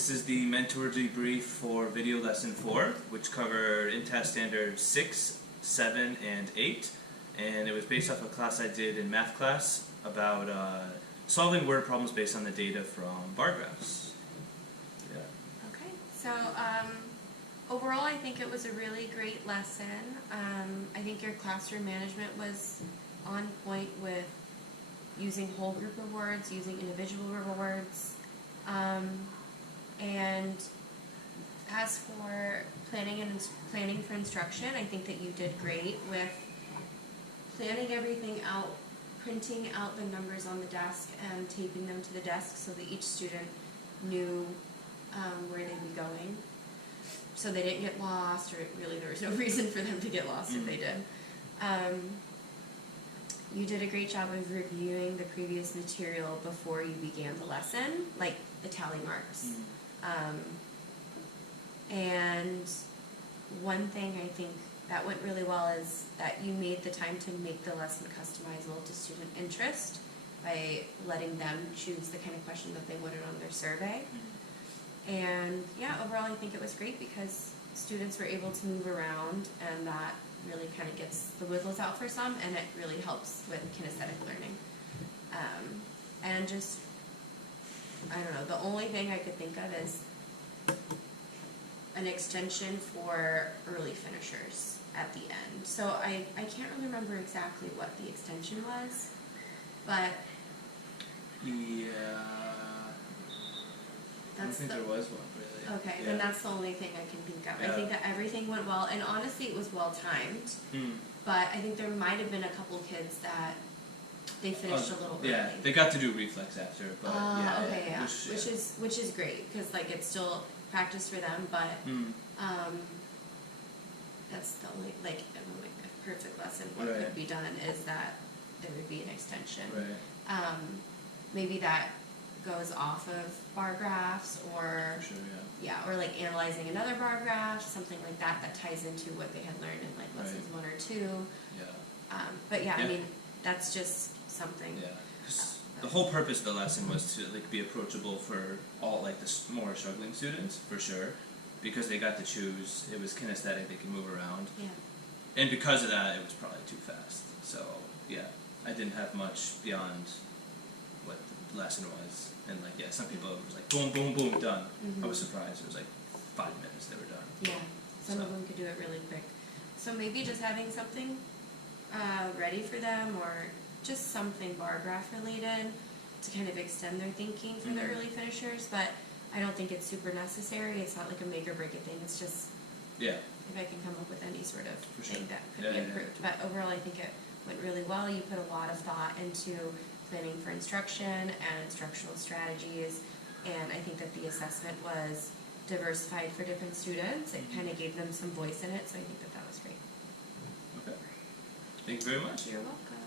This is the mentor debrief for video lesson 4, which covered InTAS standards 6, 7, and 8. And it was based off a class I did in math class about solving word problems based on the data from bar graphs. Yeah. Okay, so overall I think it was a really great lesson. I think your classroom management was on point with using whole group of words, using individual words. And as for planning for instruction, I think that you did great with planning everything out, printing out the numbers on the desk and taping them to the desk so that each student knew where they'd be going, so they didn't get lost, or really there was no reason for them to get lost if they did. You did a great job of reviewing the previous material before you began the lesson, like the tally marks. And one thing I think that went really well is that you made the time to make the lesson customizable to student interest by letting them choose the kind of question that they wanted on their survey. And yeah, overall I think it was great because students were able to move around, and that really kind of gets the wiggles out for some, and it really helps with kinesthetic learning. And just, I don't know, the only thing I could think of is an extension for early finishers at the end. So I can't really remember exactly what the extension was, but Yeah. I don't think there was one, really. Okay, Yeah. then that's the only thing I can think of. Yeah. I think that everything went well, and honestly it was well timed, but I think there might have been a couple kids that they finished a little early. Yeah, they got to do reflex after, but yeah. Okay, yeah. Which, Which is great, because like it's still practice for them, but that's the only, like, a perfect lesson. What could be done is that there would be an extension. Right. Maybe that goes off of bar graphs, or For sure, yeah, or like analyzing another bar graph, something like that that ties into what they had learned in like lessons 1 or 2. Yeah. But yeah, I mean, that's just something. Yeah. 'Cause the whole purpose of the lesson was to like be approachable for all like the more struggling students, for sure, because they got to choose. It was kinesthetic; they could move around. Yeah. And because of that, it was probably too fast. So yeah, I didn't have much beyond what the lesson was. And like, yeah, some people, it was like boom, boom, boom, done. I was surprised. It was like 5 minutes they were done. Yeah, some of them could do it really quick. So maybe just having something ready for them, or just something bar graph related to kind of extend their thinking for the early finishers. But I don't think it's super necessary. It's not like a make or break it thing. It's just if I can come up with any sort of thing that could be improved. But overall, I think it went really well. You put a lot of thought into planning for instruction and instructional strategies, and I think that the assessment was diversified for different students. It kind of gave them some voice in it, so I think that that was great. Okay. Thank you very much. You're welcome.